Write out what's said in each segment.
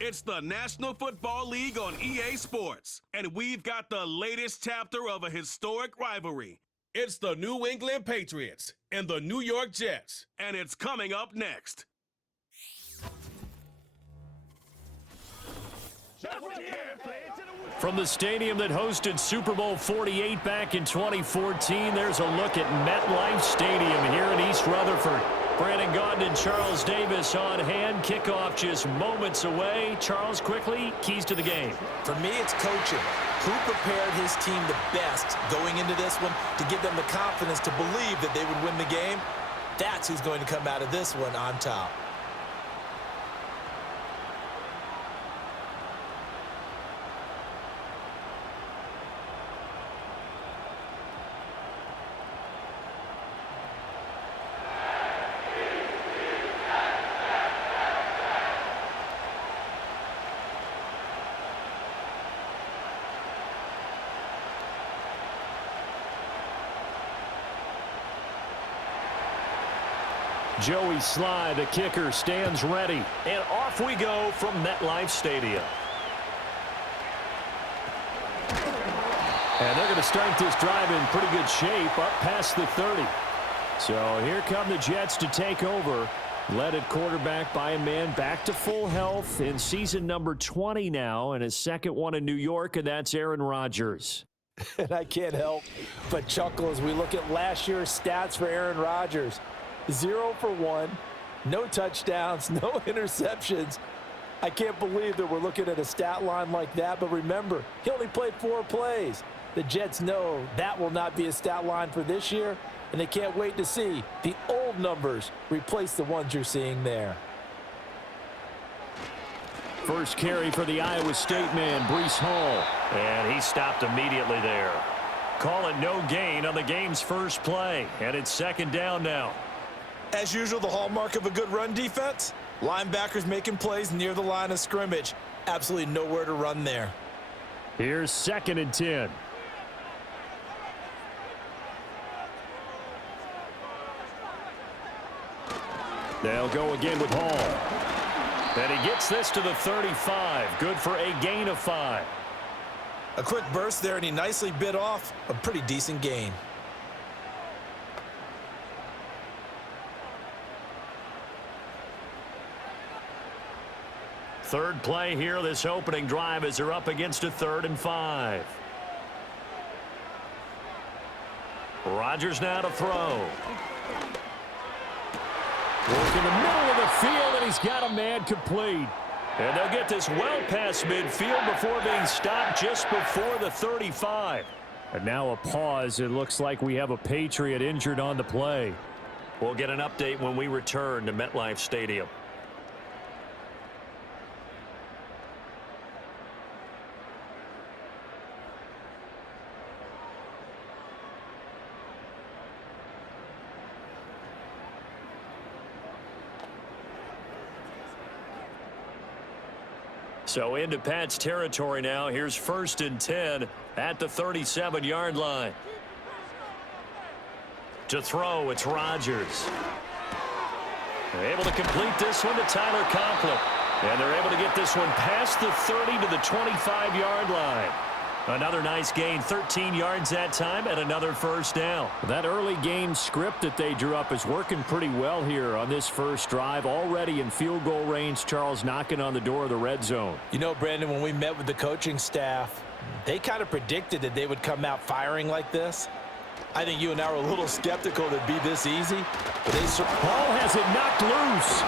It's the National Football League on EA Sports, and we've got the latest chapter of a historic rivalry. It's the New England Patriots and the New York Jets, and it's coming up next. From the stadium that hosted Super Bowl 48 back in 2014, there's a look at MetLife Stadium here in East Rutherford. Brandon Gaudin and Charles Davis on hand. Kickoff just moments away. Charles, quickly, keys to the game. For me, it's coaching. Who prepared his team the best going into this one to give them the confidence to believe that they would win the game? That's who's going to come out of this one on top. Joey Sly, the kicker, stands ready. And off we go from MetLife Stadium. And they're going to start this drive in pretty good shape up past the 30. So here come the Jets to take over. Led at quarterback by a man back to full health in season number 20 now, and his second one in New York, and that's Aaron Rodgers. And I can't help but chuckle as we look at last year's stats for Aaron Rodgers. 0 for 1, no touchdowns, no interceptions. I can't believe that we're looking at a stat line like that, but remember, he only played 4 plays. The Jets know that will not be a stat line for this year, and they can't wait to see the old numbers replace the ones you're seeing there. First carry for the Iowa State man, Breece Hall, and he stopped immediately there. Call it no gain on the game's first play, and it's second down now. As usual, the hallmark of a good run defense, linebackers making plays near the line of scrimmage. Absolutely nowhere to run there. Here's 2nd and 10. They'll go again with Hall. And he gets this to the 35. Good for a gain of 5. A quick burst there, and he nicely bit off a pretty decent gain. Third play here, this opening drive, as they're up against a 3rd and 5. Rodgers now to throw. Work in the middle of the field, and he's got a man complete. And they'll get this well past midfield before being stopped just before the 35. And now a pause. It looks like we have a Patriot injured on the play. We'll get an update when we return to MetLife Stadium. So into Pat's territory now. Here's 1st and 10 at the 37-yard line. To throw, it's Rodgers. They're able to complete this one to Tyler Conklin. And they're able to get this one past the 30 to the 25-yard line. Another nice gain, 13 yards that time, and another first down. That early game script that they drew up is working pretty well here on this first drive. Already in field goal range, Charles, knocking on the door of the red zone. You know, Brandon, when we met with the coaching staff, they kind of predicted that they would come out firing like this. I think you and I were a little skeptical that it'd be this easy. But Ball has it knocked loose.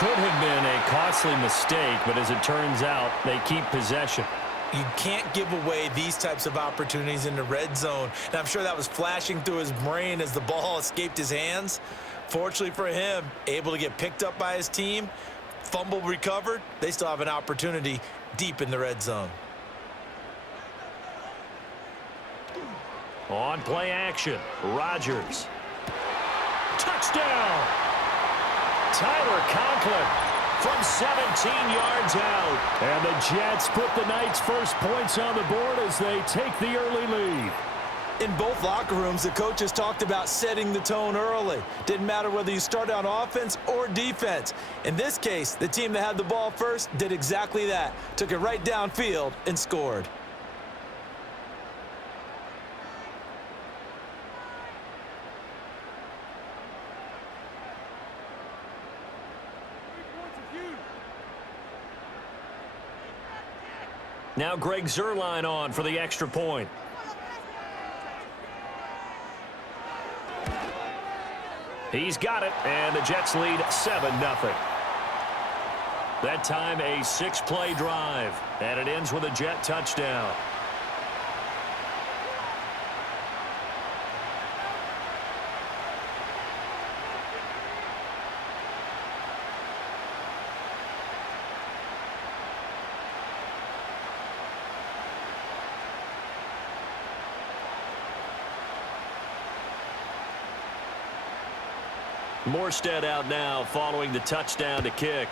Could have been a costly mistake, but as it turns out, they keep possession. You can't give away these types of opportunities in the red zone. And I'm sure that was flashing through his brain as the ball escaped his hands. Fortunately for him, able to get picked up by his team, fumble recovered. They still have an opportunity deep in the red zone. On play action, Rodgers. Touchdown! Tyler Conklin from 17 yards out. And the Jets put the night's first points on the board as they take the early lead. In both locker rooms, the coaches talked about setting the tone early. Didn't matter whether you started on offense or defense. In this case, the team that had the ball first did exactly that. Took it right downfield and scored. Now Greg Zuerlein on for the extra point. He's got it, and the Jets lead 7-0. That time a 6-play drive, and it ends with a Jet touchdown. Morstead out now following the touchdown to kick.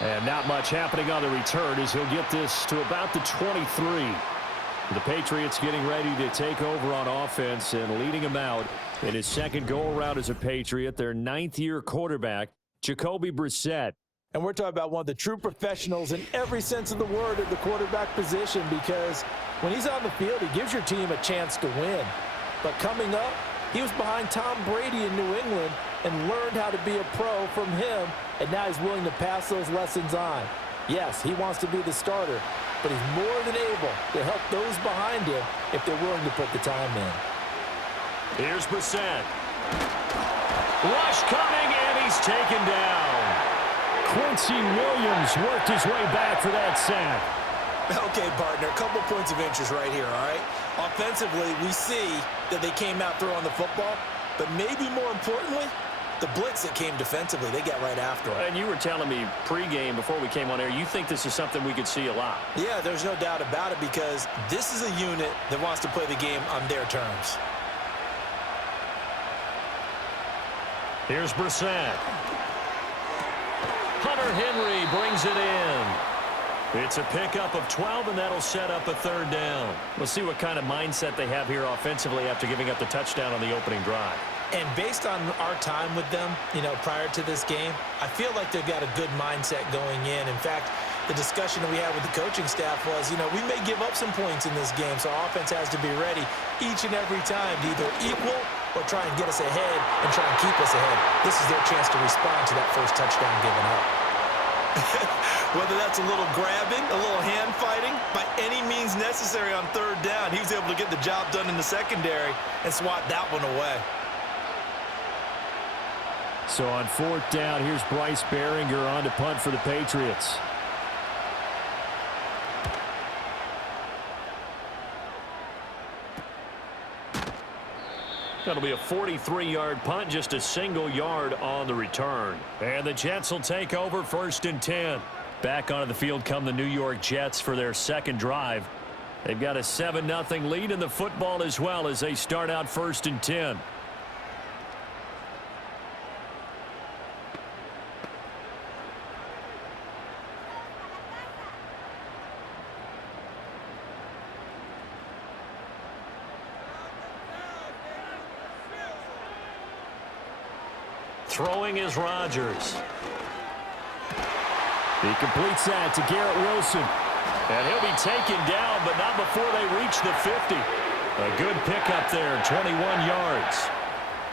And not much happening on the return as he'll get this to about the 23. The Patriots getting ready to take over on offense and leading him out in his second go-around as a Patriot, their 9th-year quarterback, Jacoby Brissett. And we're talking about one of the true professionals in every sense of the word at the quarterback position, because when he's on the field, he gives your team a chance to win. But coming up, he was behind Tom Brady in New England and learned how to be a pro from him, and now he's willing to pass those lessons on. Yes, he wants to be the starter, but he's more than able to help those behind him if they're willing to put the time in. Here's Brissett. Rush coming, and he's taken down. Quincy Williams worked his way back for that sack. Okay, partner, a couple points of interest right here, all right? Offensively, we see that they came out throwing the football, but maybe more importantly, the blitz that came defensively, they got right after it. And you were telling me pregame before we came on air, you think this is something we could see a lot. Yeah, there's no doubt about it, because this is a unit that wants to play the game on their terms. Here's Brissett. Hunter Henry brings it in. It's a pickup of 12, and that'll set up a 3rd down. We'll see what kind of mindset they have here offensively after giving up the touchdown on the opening drive. And based on our time with them, prior to this game, I feel like they've got a good mindset going in. In fact, the discussion that we had with the coaching staff was, we may give up some points in this game, so our offense has to be ready each and every time to either equal or try and get us ahead and try and keep us ahead. This is their chance to respond to that first touchdown given up. Whether that's a little grabbing, a little hand fighting, by any means necessary on 3rd down, he was able to get the job done in the secondary and swat that one away. So on 4th down, here's Bryce Behringer on to punt for the Patriots. That'll be a 43-yard punt, just a single yard on the return. And the Jets will take over 1st and 10. Back onto the field come the New York Jets for their second drive. They've got a 7-0 lead in the football as well as they start out 1st and 10. Throwing is Rodgers. He completes that to Garrett Wilson. And he'll be taken down, but not before they reach the 50. A good pickup there, 21 yards.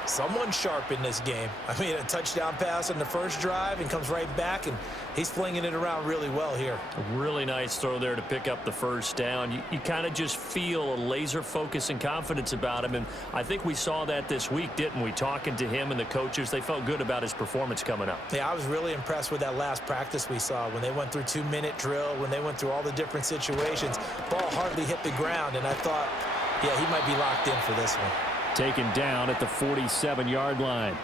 Someone sharp in this game. I mean, a touchdown pass on the first drive and comes right back, and he's flinging it around really well here. A really nice throw there to pick up the first down. You kind of just feel a laser focus and confidence about him, and I think we saw that this week, didn't we? Talking to him and the coaches, they felt good about his performance coming up. Yeah, I was really impressed with that last practice we saw when they went through 2-minute drill, when they went through all the different situations. Ball hardly hit the ground, and I thought, yeah, he might be locked in for this one. Taken down at the 47-yard line.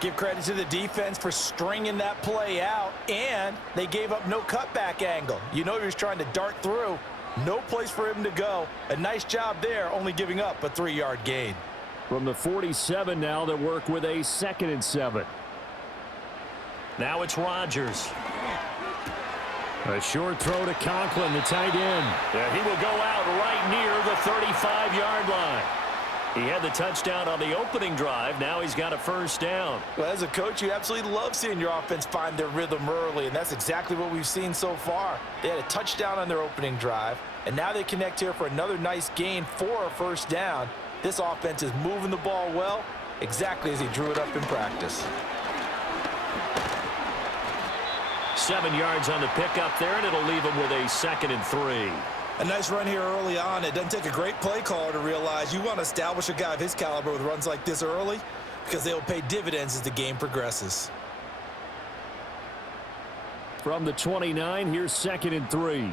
Give credit to the defense for stringing that play out, and they gave up no cutback angle. He was trying to dart through. No place for him to go. A nice job there, only giving up a 3-yard gain. From the 47 now, they'll work with a 2nd and 7. Now it's Rodgers. A short throw to Conklin, the tight end. Yeah, he will go out right near the 35-yard line. He had the touchdown on the opening drive. Now he's got a first down. Well, as a coach, you absolutely love seeing your offense find their rhythm early, and that's exactly what we've seen so far. They had a touchdown on their opening drive, and now they connect here for another nice gain for a first down. This offense is moving the ball well, exactly as he drew it up in practice. 7 yards on the pickup there, and it'll leave him with a 2nd and 3. A nice run here early on. It doesn't take a great play caller to realize you want to establish a guy of his caliber with runs like this early because they will pay dividends as the game progresses. From the 29, here's 2nd and 3.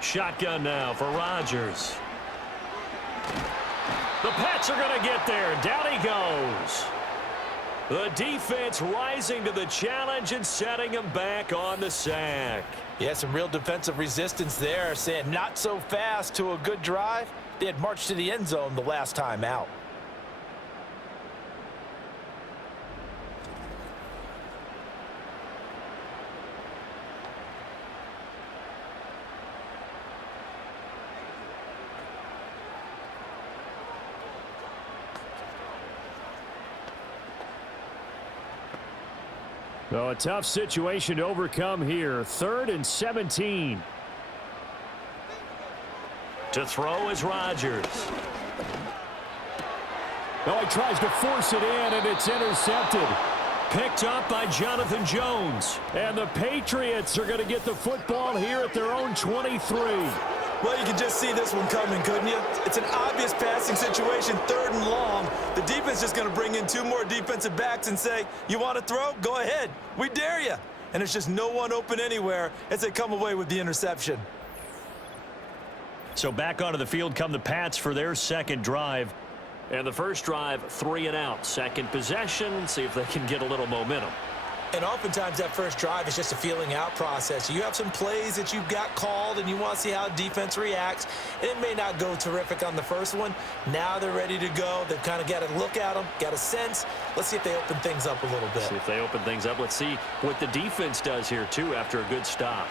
Shotgun now for Rodgers. The Pats are going to get there. Down he goes. The defense rising to the challenge and setting him back on the sack. Yeah, some real defensive resistance there, saying not so fast to a good drive. They had marched to the end zone the last time out. So a tough situation to overcome here. 3rd and 17. To throw is Rodgers. Oh, he tries to force it in, and it's intercepted. Picked up by Jonathan Jones. And the Patriots are going to get the football here at their own 23. Well, you can just see this one coming, couldn't you? It's an obvious passing situation, 3rd and long. The defense is going to bring in 2 more defensive backs and say, you want to throw? Go ahead. We dare you. And there's just no one open anywhere as they come away with the interception. So back onto the field come the Pats for their 2nd drive. And the first drive, 3 and out. 2nd possession, see if they can get a little momentum. And oftentimes that first drive is just a feeling out process. You have some plays that you've got called and you want to see how defense reacts. It may not go terrific on the first one. Now they're ready to go. They've kind of got to look at them, got a sense. Let's see if they open things up a little bit. See if they open things up. Let's see what the defense does here, too, after a good stop.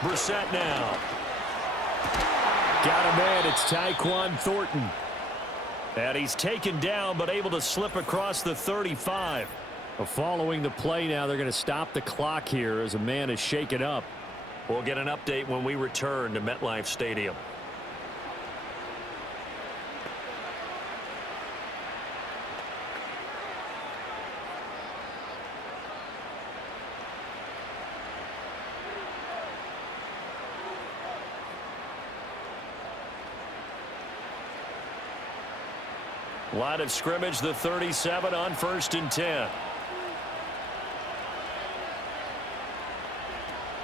Brissett now. Got a man. It's Tyquan Thornton. And he's taken down but able to slip across the 35. Following the play now, they're going to stop the clock here as a man is shaken up. We'll get an update when we return to MetLife Stadium. Line of scrimmage, the 37 on 1st and 10.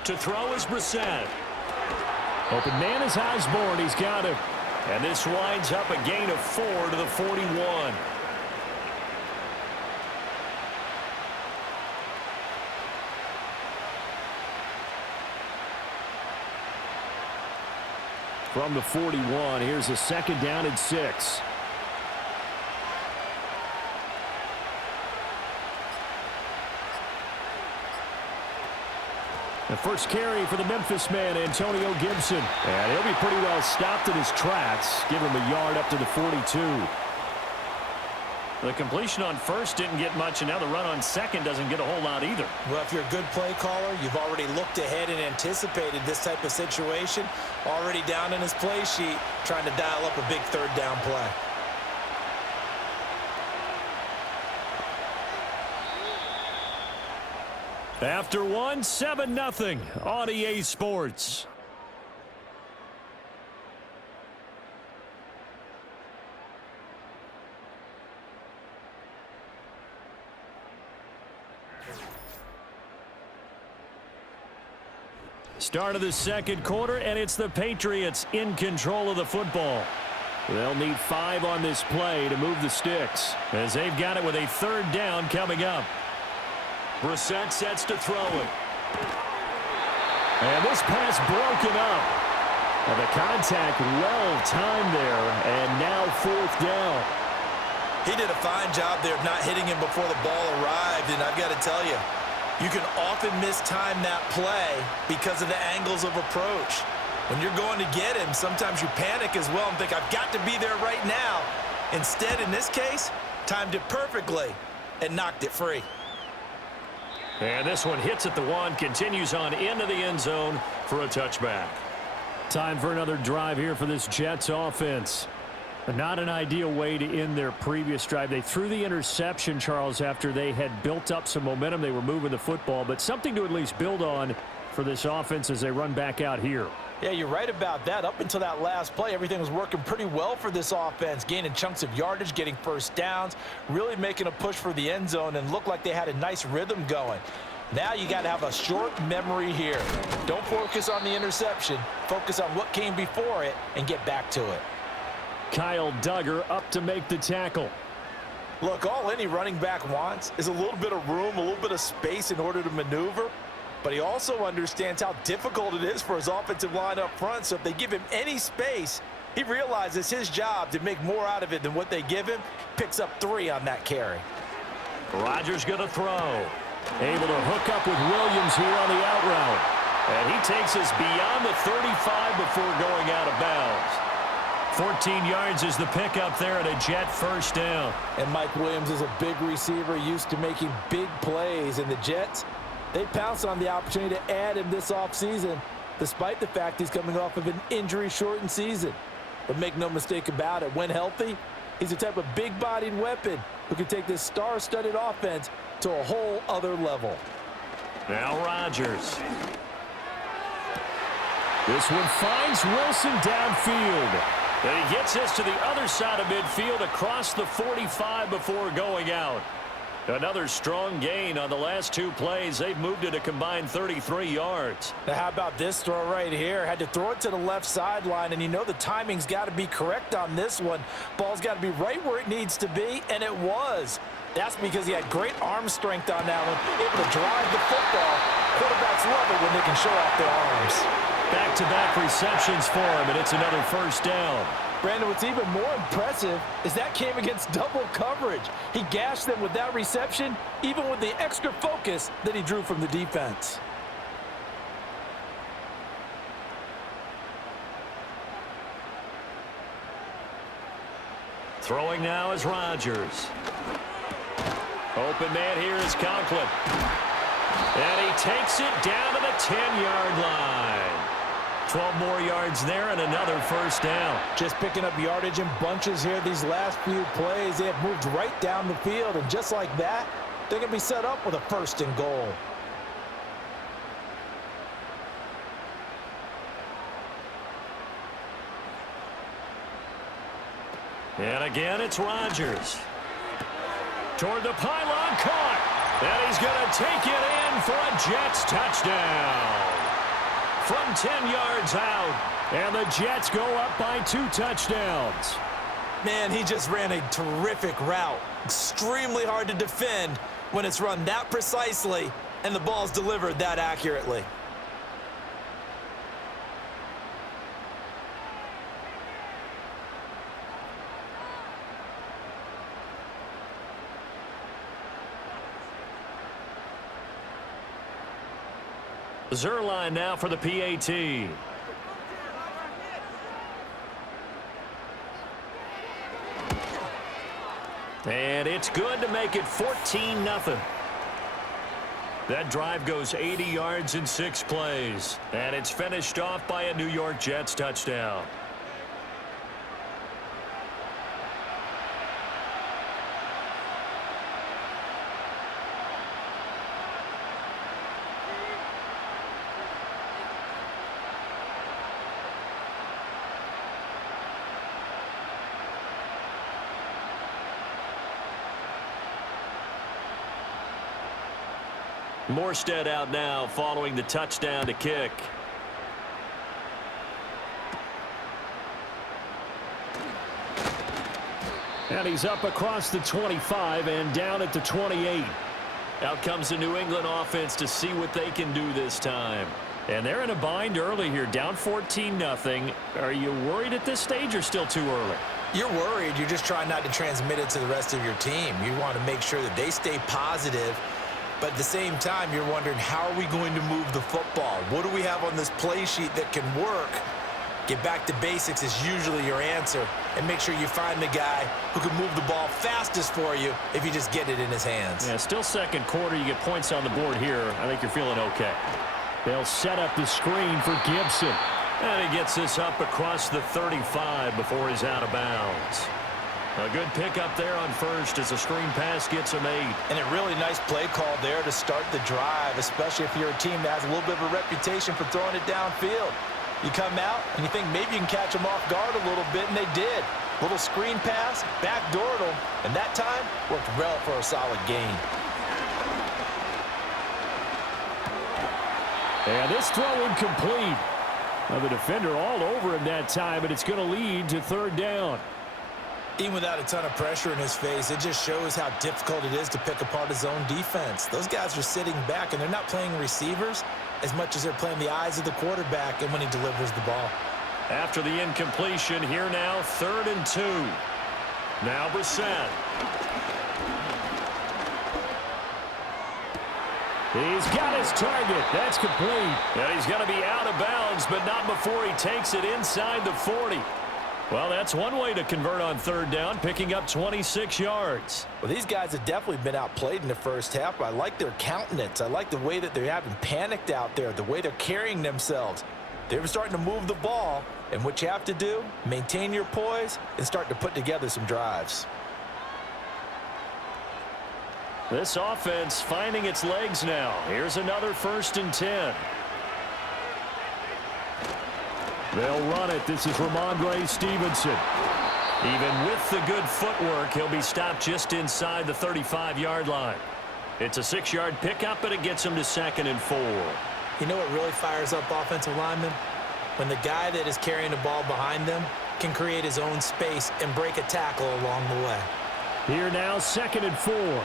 To throw is Brissett. Open man is Osborne. He's got him. And this winds up a gain of 4 to the 41. From the 41, here's a 2nd down and 6. The first carry for the Memphis man, Antonio Gibson. And he'll be pretty well stopped in his tracks. Give him a yard up to the 42. The completion on first didn't get much, and now the run on second doesn't get a whole lot either. Well, if you're a good play caller, you've already looked ahead and anticipated this type of situation. Already down in his play sheet, trying to dial up a big 3rd down play. After one, 7-0 on EA Sports. Start of the 2nd quarter, and it's the Patriots in control of the football. They'll need 5 on this play to move the sticks, as they've got it with a 3rd down coming up. Brissett sets to throw it. And this pass broken up. And the contact well timed there, and now 4th down. He did a fine job there of not hitting him before the ball arrived, and I've got to tell you, you can often mistime that play because of the angles of approach. When you're going to get him, sometimes you panic as well and think, I've got to be there right now. Instead, in this case, timed it perfectly and knocked it free. And this one hits at the one, continues on into the end zone for a touchback. Time for another drive here for this Jets offense. Not an ideal way to end their previous drive. They threw the interception, Charles, after they had built up some momentum. They were moving the football, but something to at least build on for this offense as they run back out here. Yeah, you're right about that. Up until that last play, everything was working pretty well for this offense, gaining chunks of yardage, getting first downs, really making a push for the end zone, and looked like they had a nice rhythm going. Now you got to have a short memory here. Don't focus on the interception. Focus on what came before it and get back to it. Kyle Duggar up to make the tackle. Look, all any running back wants is a little bit of room, a little bit of space in order to maneuver. But he also understands how difficult it is for his offensive line up front. So if they give him any space, he realizes his job to make more out of it than what they give him. Picks up 3 on that carry. Rodgers going to throw. Able to hook up with Williams here on the out route. And he takes us beyond the 35 before going out of bounds. 14 yards is the pickup there at a Jet first down. And Mike Williams is a big receiver used to making big plays. And the Jets, they pounced on the opportunity to add him this offseason, despite the fact he's coming off of an injury-shortened season. But make no mistake about it, when healthy, he's a type of big-bodied weapon who can take this star-studded offense to a whole other level. Now Rodgers. This one finds Wilson downfield. And he gets us to the other side of midfield across the 45 before going out. Another strong gain on the last 2 plays. They've moved it a combined 33 yards. Now how about this throw right here? Had to throw it to the left sideline, and you know the timing's got to be correct on this one. Ball's got to be right where it needs to be, and it was. That's because he had great arm strength on that one, able to drive the football. Quarterbacks love it when they can show off their arms. Back-to-back receptions for him, and it's another first down. Brandon, what's even more impressive is that came against double coverage. He gashed them with that reception, even with the extra focus that he drew from the defense. Throwing now is Rodgers. Open man here is Conklin. And he takes it down to the 10-yard line. 12 more yards there and another first down. Just picking up yardage in bunches here these last few plays. They have moved right down the field, and just like that, they're going to be set up with a 1st and goal. And again, it's Rodgers. Toward the pylon, caught. And he's going to take it in for a Jets touchdown. From 10 yards out, and the Jets go up by 2 touchdowns. Man, he just ran a terrific route. Extremely hard to defend when it's run that precisely and the ball's delivered that accurately. Zerline now for the PAT. And it's good to make it 14-0. That drive goes 80 yards in 6 plays. And it's finished off by a New York Jets touchdown. Morstead out now following the touchdown to kick. And he's up across the 25 and down at the 28. Out comes the New England offense to see what they can do this time. And they're in a bind early here, down 14-0. Are you worried at this stage or still too early? You're worried. You're just trying not to transmit it to the rest of your team. You want to make sure that they stay positive, but at the same time, you're wondering, how are we going to move the football? What do we have on this play sheet that can work? Get back to basics is usually your answer, and make sure you find the guy who can move the ball fastest for you if you just get it in his hands. Yeah, still second quarter. You get points on the board here. I think you're feeling okay. They'll set up the screen for Gibson. And he gets this up across the 35 before he's out of bounds. A good pickup there on first as a screen pass gets him 8. And a really nice play call there to start the drive, especially if you're a team that has a little bit of a reputation for throwing it downfield. You come out and you think maybe you can catch them off guard a little bit, and they did. Little screen pass, backdoored them, and that time worked well for a solid gain. And this throw incomplete. Now the defender all over him that time, and it's going to lead to third down. Even without a ton of pressure in his face, it just shows how difficult it is to pick apart his own defense. Those guys are sitting back, and they're not playing receivers as much as they're playing the eyes of the quarterback and when he delivers the ball. After the incompletion, here now, 3rd and 2. Now Brissett. He's got his target. That's complete. And he's going to be out of bounds, but not before he takes it inside the 40. Well, that's one way to convert on third down, picking up 26 yards. Well, these guys have definitely been outplayed in the first half. I like their countenance. I like the way that they haven't panicked out there, the way they're carrying themselves. They're starting to move the ball, and what you have to do, maintain your poise and start to put together some drives. This offense finding its legs now. Here's another 1st and 10. They'll run it. This is Ramondre Stevenson. Even with the good footwork, he'll be stopped just inside the 35-yard line. It's a 6-yard pickup, but it gets him to 2nd and 4. You know what really fires up offensive linemen? When the guy that is carrying the ball behind them can create his own space and break a tackle along the way. Here now, 2nd and 4.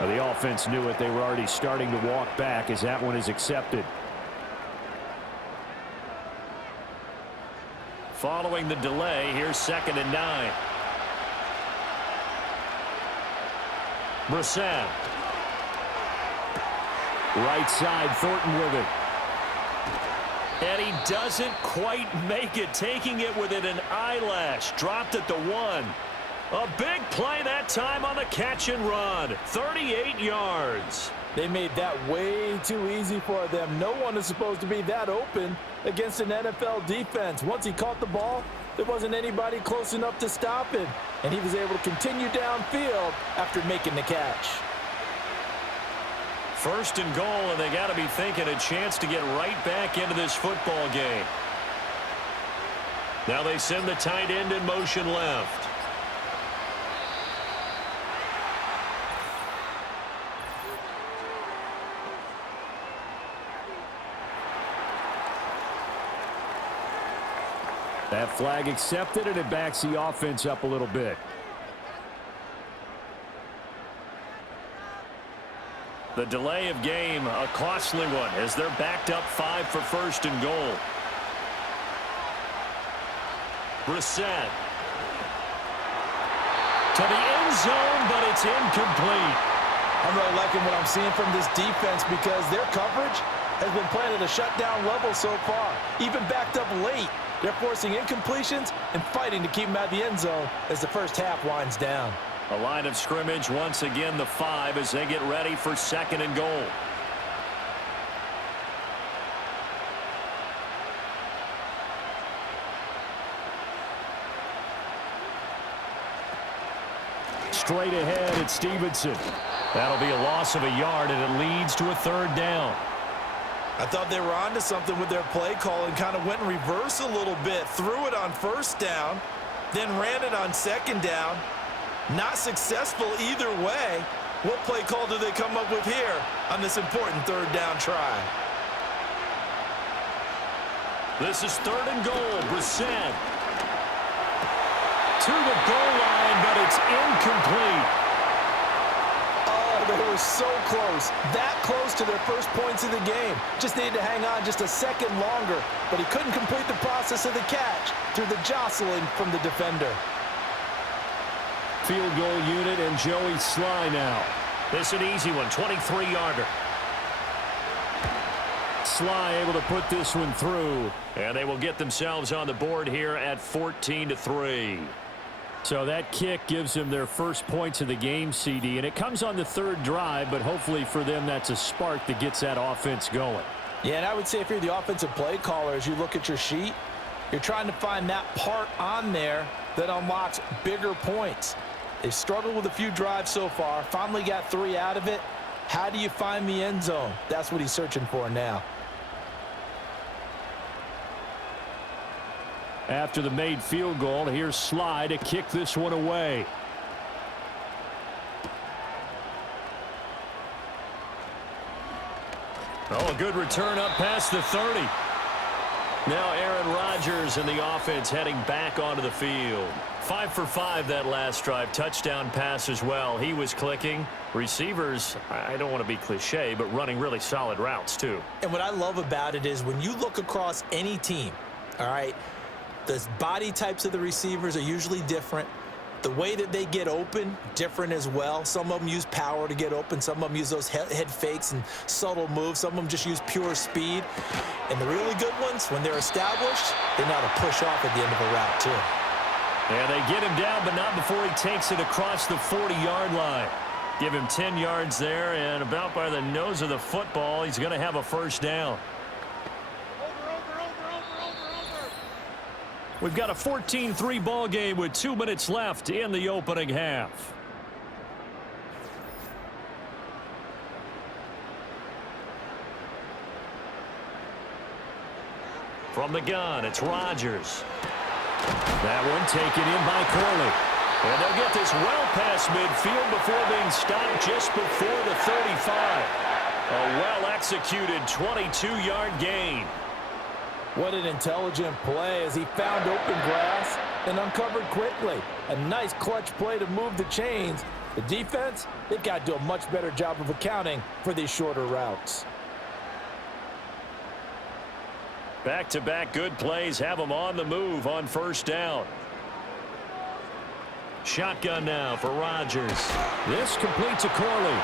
The offense knew it. They were already starting to walk back as that one is accepted. Following the delay, here's 2nd and 9. Brissett. Right side, Thornton with it. And he doesn't quite make it, taking it within an eyelash. Dropped at the 1. A big play that time on the catch and run. 38 yards. They made that way too easy for them. No one is supposed to be that open against an NFL defense. Once he caught the ball, there wasn't anybody close enough to stop him, and he was able to continue downfield after making the catch. 1st and goal, and they got to be thinking a chance to get right back into this football game. Now they send the tight end in motion left. That flag accepted, and it backs the offense up a little bit. The delay of game, a costly one, as they're backed up 5 for 1st and goal. Brissett. To the end zone, but it's incomplete. I'm really liking what I'm seeing from this defense because their coverage has been playing at a shutdown level so far. Even backed up late, they're forcing incompletions and fighting to keep them out of the end zone as the first half winds down. A line of scrimmage, once again the 5 as they get ready for 2nd and goal. Straight ahead, it's Stevenson. That'll be a loss of a yard, and it leads to a 3rd down. I thought they were onto something with their play call and kind of went in reverse a little bit. Threw it on 1st down, then ran it on 2nd down. Not successful either way. What play call do they come up with here on this important 3rd down try? This is 3rd and goal. Brissett to the goal line, but it's incomplete. Oh, they were so close. That close to their first points of the game. Just needed to hang on just a second longer, but he couldn't complete the process of the catch through the jostling from the defender. Field goal unit and Joey Sly now. This is an easy one, 23-yarder. Sly able to put this one through, and they will get themselves on the board here at 14-3. So that kick gives them their first points of the game, CD, and it comes on the 3rd drive, but hopefully for them that's a spark that gets that offense going. Yeah, and I would say if you're the offensive play caller, as you look at your sheet, you're trying to find that part on there that unlocks bigger points. They've struggled with a few drives so far, finally got 3 out of it. How do you find the end zone? That's what he's searching for now. After the made field goal, here's Sly to kick this one away. Oh, a good return up past the 30. Now Aaron Rodgers and the offense heading back onto the field. 5 for 5 that last drive. Touchdown pass as well. He was clicking. Receivers, I don't want to be cliche, but running really solid routes too. And what I love about it is when you look across any team, all right, the body types of the receivers are usually different. The way that they get open, different as well. Some of them use power to get open. Some of them use those head fakes and subtle moves. Some of them just use pure speed. And the really good ones, when they're established, they know how to push off at the end of a route, too. And they get him down, but not before he takes it across the 40-yard line. Give him 10 yards there, and about by the nose of the football, he's going to have a first down. We've got a 14-3 ball game with 2 minutes left in the opening half. From the gun, it's Rodgers. That one taken in by Corley. And they'll get this well past midfield before being stopped just before the 35. A well-executed 22-yard gain. What an intelligent play as he found open grass and uncovered quickly. A nice clutch play to move the chains. The defense, they've got to do a much better job of accounting for these shorter routes. Back-to-back good plays have them on the move on first down. Shotgun now for Rodgers. This completes a Corley.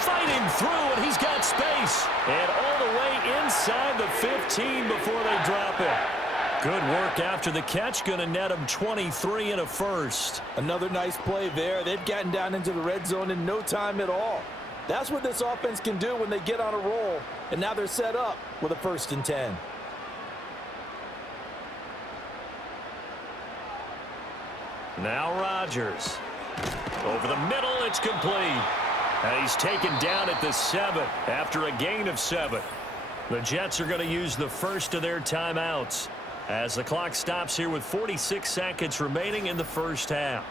Fighting through, and he's got space. And all the way inside the 15 before they drop it. Good work after the catch. Going to net him 23 and a first. Another nice play there. They've gotten down into the red zone in no time at all. That's what this offense can do when they get on a roll. And now they're set up with a 1st and 10. Now Rodgers. Over the middle, it's complete. And he's taken down at the 7 after a gain of 7. The Jets are going to use the first of their timeouts as the clock stops here with 46 seconds remaining in the first half.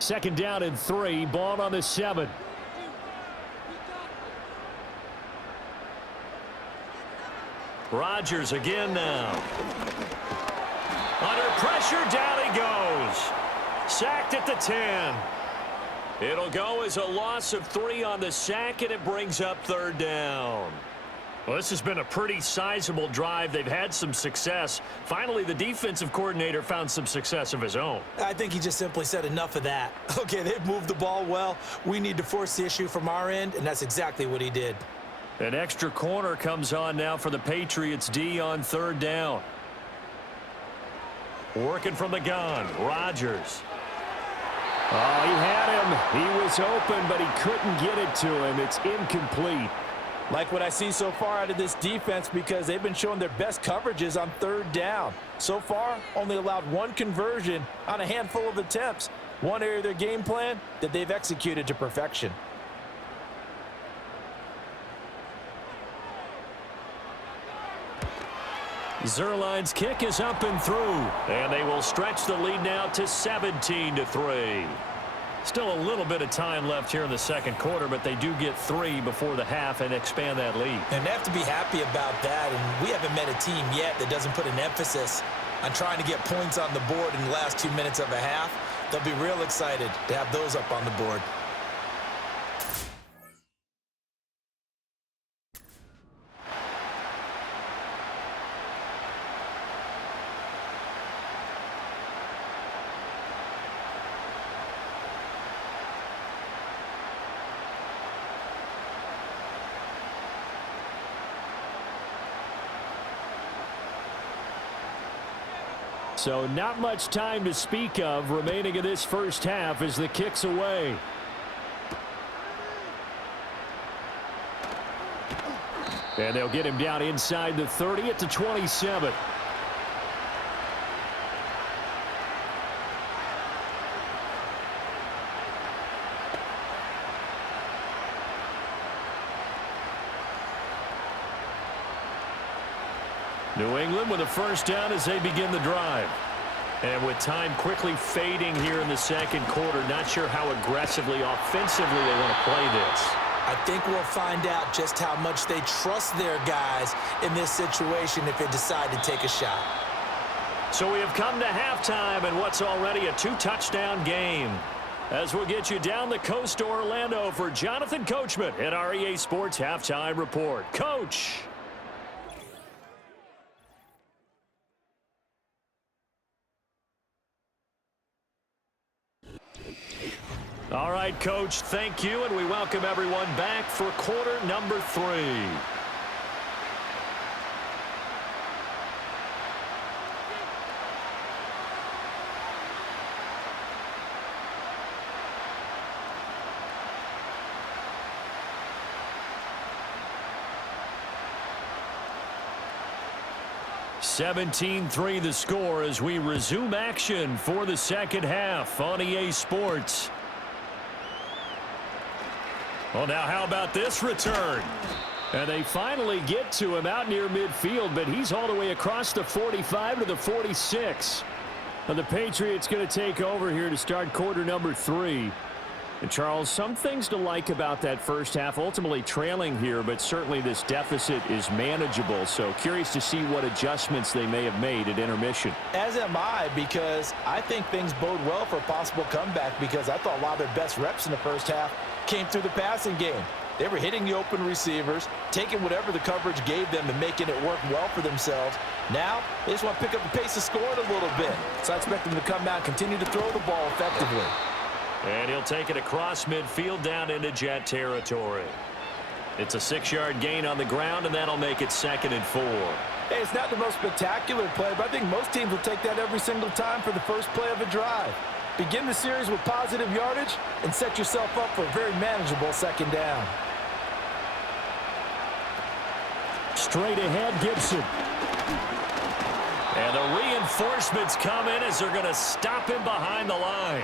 Second down and 3, ball on the 7. Rodgers again now. Under pressure, down he goes. Sacked at the 10. It'll go as a loss of 3 on the sack, and it brings up 3rd down. Well, this has been a pretty sizable drive. They've had some success. Finally, the defensive coordinator found some success of his own. I think he just simply said enough of that. Okay, they've moved the ball well. We need to force the issue from our end, and that's exactly what he did. An extra corner comes on now for the Patriots D on 3rd down. Working from the gun, Rodgers. Oh, he had him. He was open, but he couldn't get it to him. It's incomplete. Like what I see so far out of this defense because they've been showing their best coverages on 3rd down. So far, only allowed 1 conversion on a handful of attempts. One area of their game plan that they've executed to perfection. Zerline's kick is up and through, and they will stretch the lead now to 17-3. Still a little bit of time left here in the second quarter, but they do get 3 before the half and expand that lead. And they have to be happy about that, and we haven't met a team yet that doesn't put an emphasis on trying to get points on the board in the last 2 minutes of a half. They'll be real excited to have those up on the board. So not much time to speak of remaining in this first half as the kick's away. And they'll get him down inside the 30 at the 27. New England with a first down as they begin the drive. And with time quickly fading here in the second quarter, not sure how aggressively, offensively they want to play this. I think we'll find out just how much they trust their guys in this situation if they decide to take a shot. So we have come to halftime and what's already a 2-touchdown game. As we'll get you down the coast to Orlando for Jonathan Coachman at our EA Sports Halftime Report. Coach! All right, Coach, thank you, and we welcome everyone back for quarter number 3. (17-3) the score as we resume action for the second half on EA Sports. Well, now how about this return? And they finally get to him out near midfield, but he's all the way across the 45 to the 46. And the Patriots going to take over here to start quarter number 3. And Charles, some things to like about that first half, ultimately trailing here, but certainly this deficit is manageable. So curious to see what adjustments they may have made at intermission. As am I, because I think things bode well for a possible comeback, because I thought a lot of their best reps in the first half came through the passing game. They were hitting the open receivers, taking whatever the coverage gave them and making it work well for themselves. Now, they just want to pick up the pace of scoring a little bit. So I expect them to come out and continue to throw the ball effectively. And he'll take it across midfield down into Jet territory. It's a 6-yard gain on the ground, and that'll make it 2nd and 4. Hey, it's not the most spectacular play, but I think most teams will take that every single time for the first play of a drive. Begin the series with positive yardage and set yourself up for a very manageable second down. Straight ahead, Gibson. And the reinforcements come in as they're going to stop him behind the line.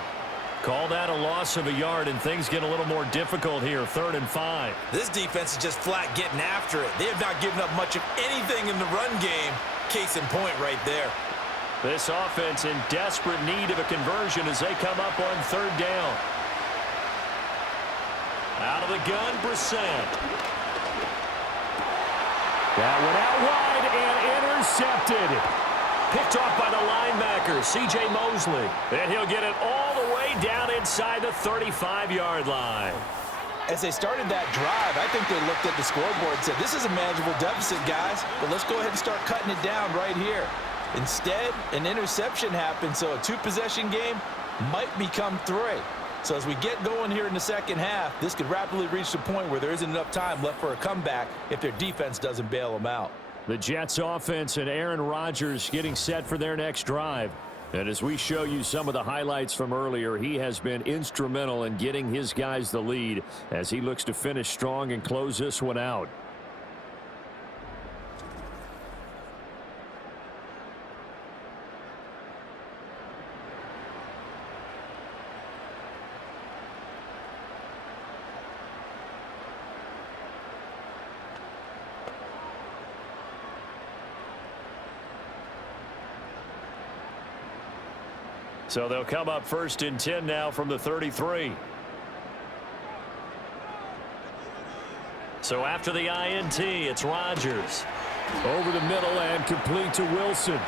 Call that a loss of a yard, and things get a little more difficult here, 3rd and 5. This defense is just flat getting after it. They have not given up much of anything in the run game. Case in point right there. This offense in desperate need of a conversion as they come up on 3rd down. Out of the gun, Brissett. That one out wide and intercepted. Picked off by the linebacker, C.J. Mosley. And he'll get it all the way down inside the 35-yard line. As they started that drive, I think they looked at the scoreboard and said, this is a manageable deficit, guys, but let's go ahead and start cutting it down right here. Instead, an interception happened, so a 2-possession game might become 3. So as we get going here in the second half, this could rapidly reach the point where there isn't enough time left for a comeback if their defense doesn't bail them out. The Jets offense and Aaron Rodgers getting set for their next drive. And as we show you some of the highlights from earlier, he has been instrumental in getting his guys the lead as he looks to finish strong and close this one out. So they'll come up 1st and 10 now from the 33. So after the INT, it's Rodgers. Over the middle and complete to Wilson.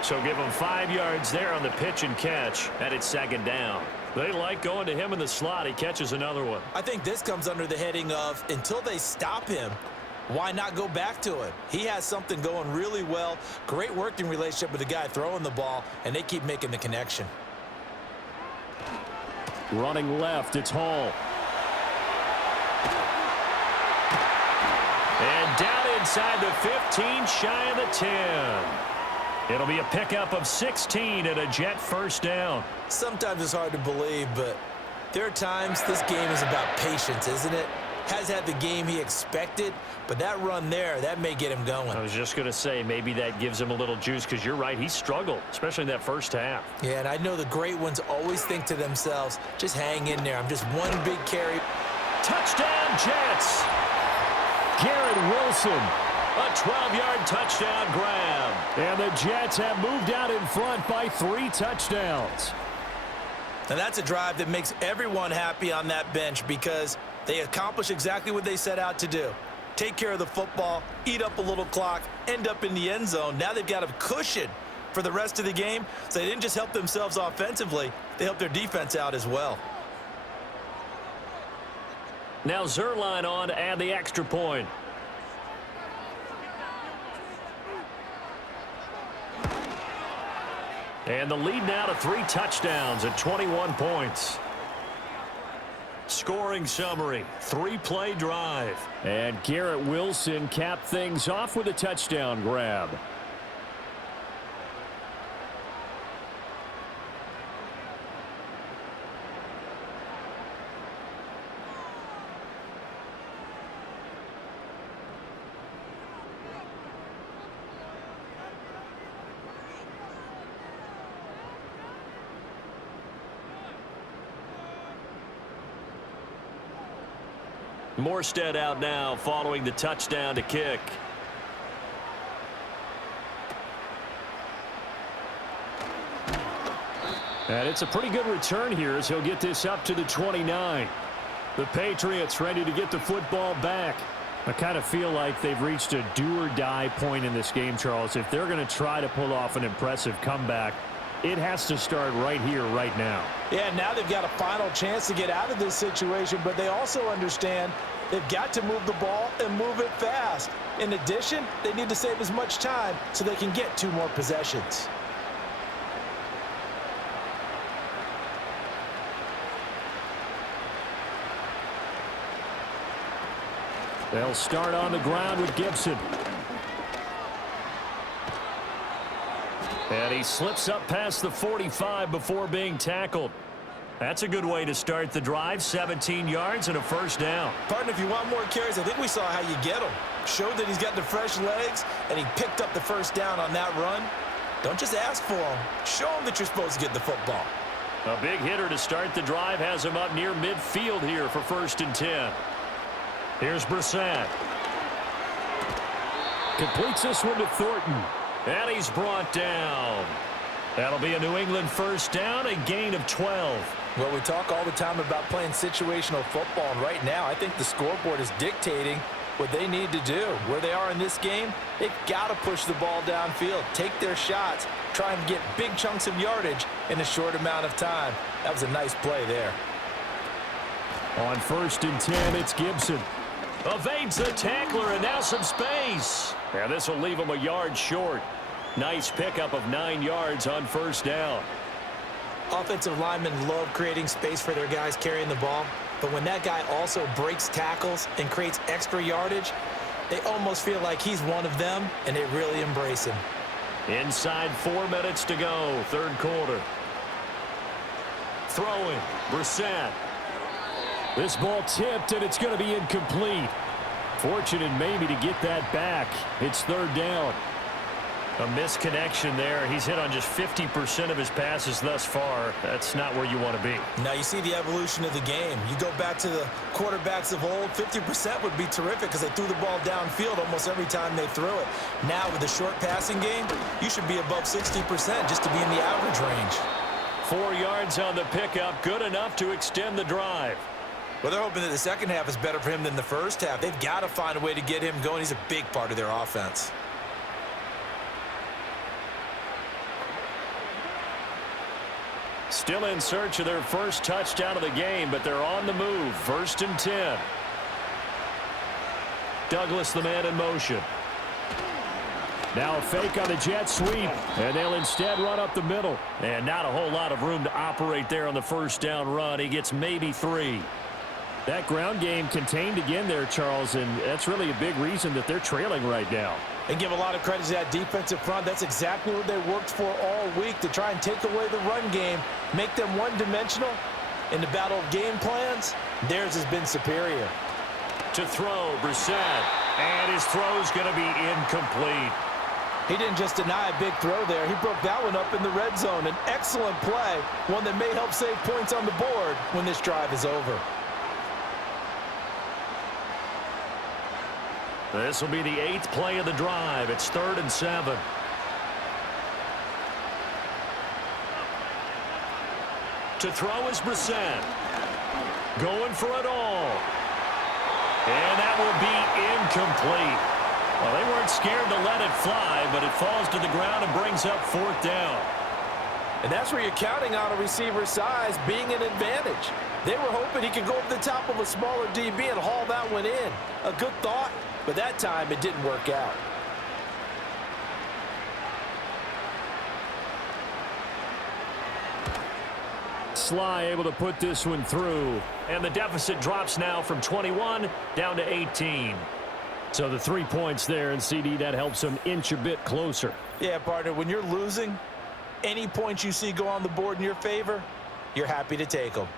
So give him 5 yards there on the pitch and catch, and it's 2nd down. They like going to him in the slot. He catches another one. I think this comes under the heading of until they stop him, why not go back to him? He has something going really well. Great working relationship with the guy throwing the ball, and they keep making the connection. Running left, it's Hall. And down inside the 15, shy of the 10. It'll be a pickup of 16 and a Jet 1st down. Sometimes it's hard to believe, but there are times this game is about patience, isn't it? Has had the game he expected, but that run there, that may get him going. I was just going to say, maybe that gives him a little juice, because you're right, he struggled, especially in that first half. Yeah, and I know the great ones always think to themselves, just hang in there. I'm just one big carry. Touchdown, Jets! Garrett Wilson. A 12-yard touchdown grab. And the Jets have moved out in front by 3 touchdowns. And that's a drive that makes everyone happy on that bench because they accomplish exactly what they set out to do. Take care of the football, eat up a little clock, end up in the end zone. Now they've got a cushion for the rest of the game, so they didn't just help themselves offensively, they helped their defense out as well. Now Zerline on to add the extra point. And the lead now to 3 touchdowns at 21 points. Scoring summary, 3-play drive. And Garrett Wilson capped things off with a touchdown grab. Morstead out now following the touchdown to kick. And it's a pretty good return here as he'll get this up to the 29. The Patriots ready to get the football back. I kind of feel like they've reached a do-or-die point in this game, Charles. If they're going to try to pull off an impressive comeback, it has to start right here, right now. Yeah, now they've got a final chance to get out of this situation, but they also understand they've got to move the ball and move it fast. In addition, they need to save as much time so they can get 2 more possessions. They'll start on the ground with Gibson. And he slips up past the 45 before being tackled. That's a good way to start the drive. 17 yards and a 1st down. Partner, if you want more carries, I think we saw how you get them. Showed that he's got the fresh legs, and he picked up the 1st down on that run. Don't just ask for him. Show him that you're supposed to get the football. A big hitter to start the drive has him up near midfield here for 1st and 10. Here's Brissett. Completes this one to Thornton. And he's brought down. That'll be a New England 1st down, a gain of 12. Well, we talk all the time about playing situational football, and right now I think the scoreboard is dictating what they need to do. Where they are in this game, they've got to push the ball downfield, take their shots, try and get big chunks of yardage in a short amount of time. That was a nice play there. On 1st and 10, it's Gibson. Evades the tackler, and now some space. And this will leave him a yard short. Nice pickup of 9 yards on 1st down. Offensive linemen love creating space for their guys carrying the ball, but when that guy also breaks tackles and creates extra yardage, they almost feel like he's one of them, and they really embrace him. Inside 4 minutes to go, 3rd quarter. Throwing, Brissett. This ball tipped, and it's going to be incomplete. Fortunate maybe to get that back. It's 3rd down. A misconnection there. He's hit on just 50% of his passes thus far. That's not where you want to be. Now you see the evolution of the game. You go back to the quarterbacks of old, 50% would be terrific because they threw the ball downfield almost every time they threw it. Now with the short passing game, you should be above 60% just to be in the average range. 4 yards on the pickup, good enough to extend the drive. Well, they're hoping that the second half is better for him than the first half. They've got to find a way to get him going. He's a big part of their offense. Still in search of their first touchdown of the game, but they're on the move. 1st and 10. Douglas, the man in motion. Now a fake on the jet sweep, and they'll instead run up the middle. And not a whole lot of room to operate there on the first down run. He gets maybe 3. That ground game contained again there, Charles, and that's really a big reason that they're trailing right now. And give a lot of credit to that defensive front. That's exactly what they worked for all week, to try and take away the run game, make them one-dimensional. In the battle of game plans, theirs has been superior. To throw, Brissett, and his throw's going to be incomplete. He didn't just deny a big throw there. He broke that one up in the red zone. An excellent play, one that may help save points on the board when this drive is over. This will be the 8th play of the drive. It's 3rd and 7. To throw is Brissett. Going for it all. And that will be incomplete. Well, they weren't scared to let it fly, but it falls to the ground and brings up 4th down. And that's where you're counting on a receiver's size being an advantage. They were hoping he could go over the top of a smaller DB and haul that one in. A good thought, but that time it didn't work out. Sly able to put this one through. And the deficit drops now from 21 down to 18. So the 3 points there, and CD, that helps them inch a bit closer. Yeah, partner, when you're losing, any points you see go on the board in your favor, you're happy to take them.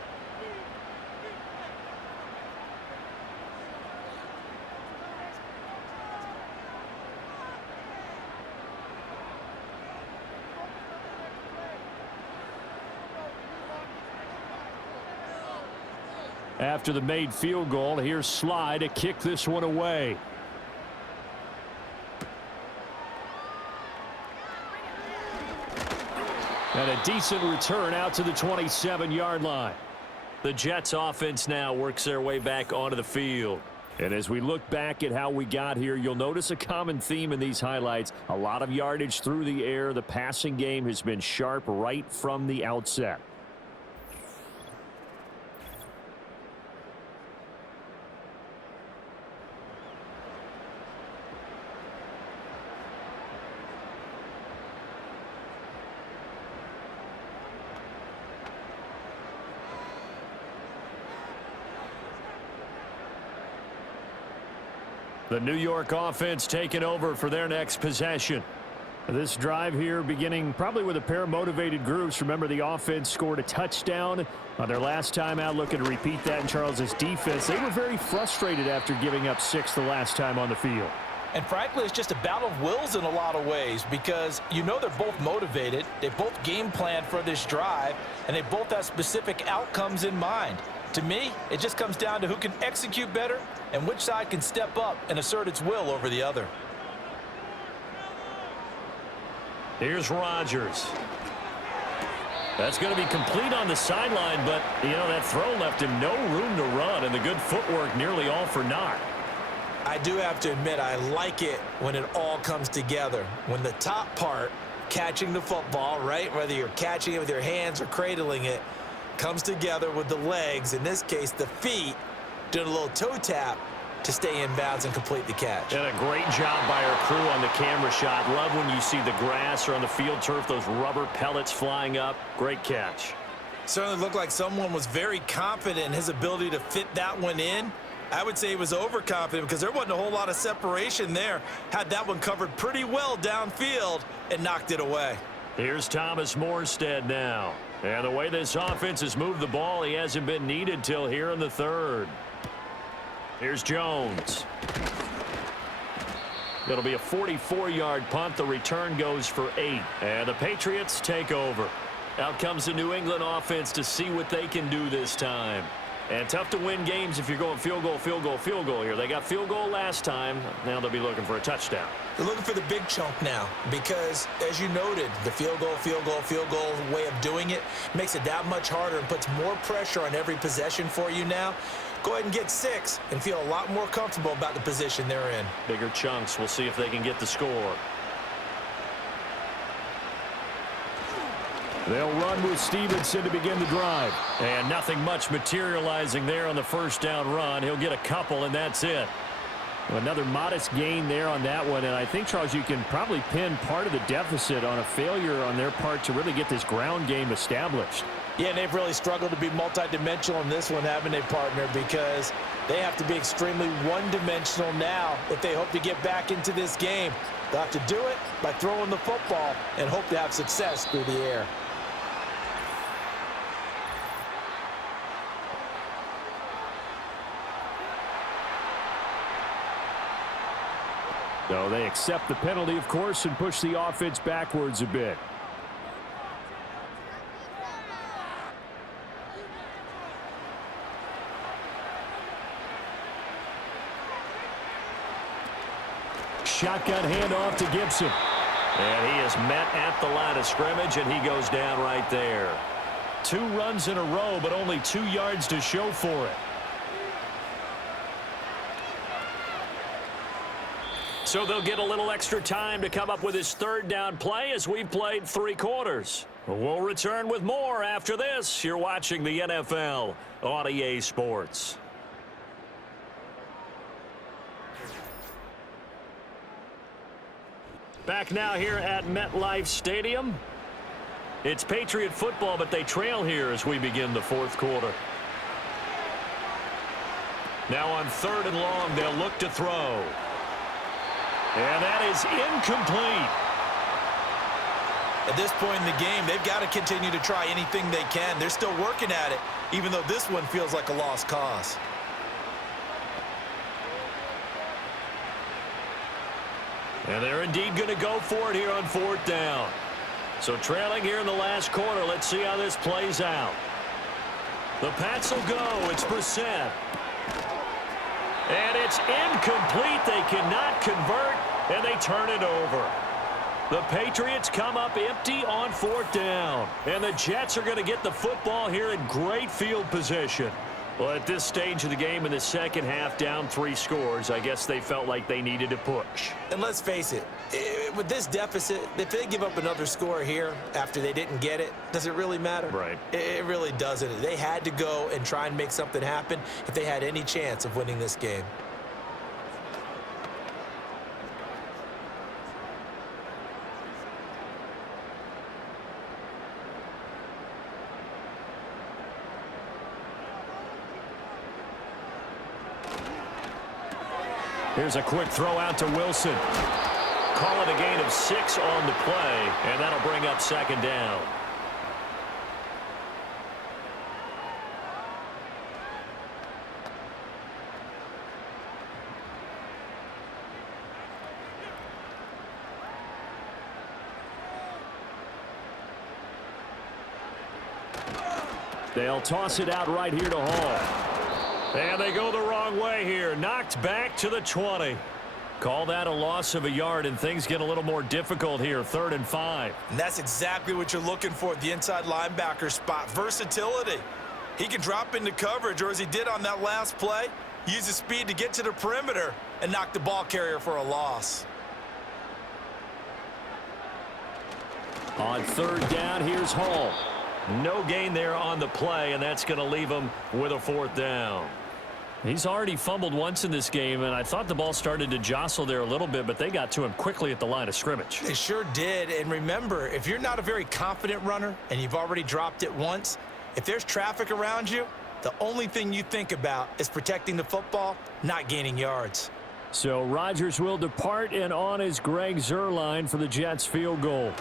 After the made field goal, here's Sly to kick this one away. And a decent return out to the 27-yard line. The Jets offense now works their way back onto the field. And as we look back at how we got here, you'll notice a common theme in these highlights. A lot of yardage through the air. The passing game has been sharp right from the outset. The New York offense taking over for their next possession. This drive here beginning probably with a pair of motivated groups. Remember, the offense scored a touchdown on their last time out, looking to repeat that in Charles's defense. They were very frustrated after giving up 6 the last time on the field. And frankly, it's just a battle of wills in a lot of ways, because you know they're both motivated. They both game planned for this drive, and they both have specific outcomes in mind. To me, it just comes down to who can execute better and which side can step up and assert its will over the other. Here's Rodgers. That's going to be complete on the sideline, but, you know, that throw left him no room to run, and the good footwork nearly all for naught. I do have to admit, I like it when it all comes together. When the top part, catching the football, right, whether you're catching it with your hands or cradling it, comes together with the legs, in this case the feet, doing a little toe tap to stay in bounds and complete the catch. And a great job by our crew on the camera shot. Love when you see the grass or on the field turf, those rubber pellets flying up. Great catch. Certainly looked like someone was very confident in his ability to fit that one in. I would say he was overconfident because there wasn't a whole lot of separation there. Had that one covered pretty well downfield and knocked it away. Here's Thomas Morstead now. And the way this offense has moved the ball, he hasn't been needed till here in the third. Here's Jones. It'll be a 44-yard punt. The return goes for 8. And the Patriots take over. Out comes the New England offense to see what they can do this time. And tough to win games if you're going field goal, field goal, field goal here. They got field goal last time. Now they'll be looking for a touchdown. They're looking for the big chunk now because, as you noted, the field goal, field goal, field goal way of doing it makes it that much harder and puts more pressure on every possession for you now. Go ahead and get 6 and feel a lot more comfortable about the position they're in. Bigger chunks. We'll see if they can get the score. They'll run with Stevenson to begin the drive. And nothing much materializing there on the first down run. He'll get a couple, and that's it. Another modest gain there on that one, and I think, Charles, you can probably pin part of the deficit on a failure on their part to really get this ground game established. Yeah, and they've really struggled to be multidimensional in this one, haven't they, partner? Because they have to be extremely one-dimensional now if they hope to get back into this game. They'll have to do it by throwing the football and hope to have success through the air. So they accept the penalty, of course, and push the offense backwards a bit. Shotgun handoff to Gibson. And he is met at the line of scrimmage, and he goes down right there. 2 runs in a row, but only 2 yards to show for it. So they'll get a little extra time to come up with his third down play as we've played 3 quarters. We'll return with more after this. You're watching the NFL on EA Sports. Back now here at MetLife Stadium. It's Patriot football, but they trail here as we begin the 4th quarter. Now on 3rd and long, they'll look to throw. And that is incomplete. At this point in the game, they've got to continue to try anything they can. They're still working at it, even though this one feels like a lost cause. And they're indeed going to go for it here on 4th down. So trailing here in the last quarter, let's see how this plays out. The Pats will go. It's Brissett. And it's incomplete. They cannot convert, and they turn it over. The Patriots come up empty on 4th down. And the Jets are going to get the football here in great field position. Well, at this stage of the game in the second half, down 3 scores, I guess they felt like they needed to push. And let's face it, with this deficit, if they give up another score here after they didn't get it, does it really matter? Right. It really doesn't. They had to go and try and make something happen if they had any chance of winning this game. Here's a quick throw out to Wilson. Call it a gain of 6 on the play, and that'll bring up 2nd down. They'll toss it out right here to Hall. And they go the wrong way here. Knocked back to the 20. Call that a loss of a yard, and things get a little more difficult here. 3rd and 5. And that's exactly what you're looking for at the inside linebacker spot. Versatility. He can drop into coverage, or as he did on that last play, use his speed to get to the perimeter and knock the ball carrier for a loss. On 3rd down, here's Hall. No gain there on the play, and that's going to leave him with a 4th down. He's already fumbled once in this game, and I thought the ball started to jostle there a little bit, but they got to him quickly at the line of scrimmage. They sure did. And remember, if you're not a very confident runner and you've already dropped it once, if there's traffic around you, the only thing you think about is protecting the football, not gaining yards. So Rodgers will depart, and on is Greg Zuerlein for the Jets field goal.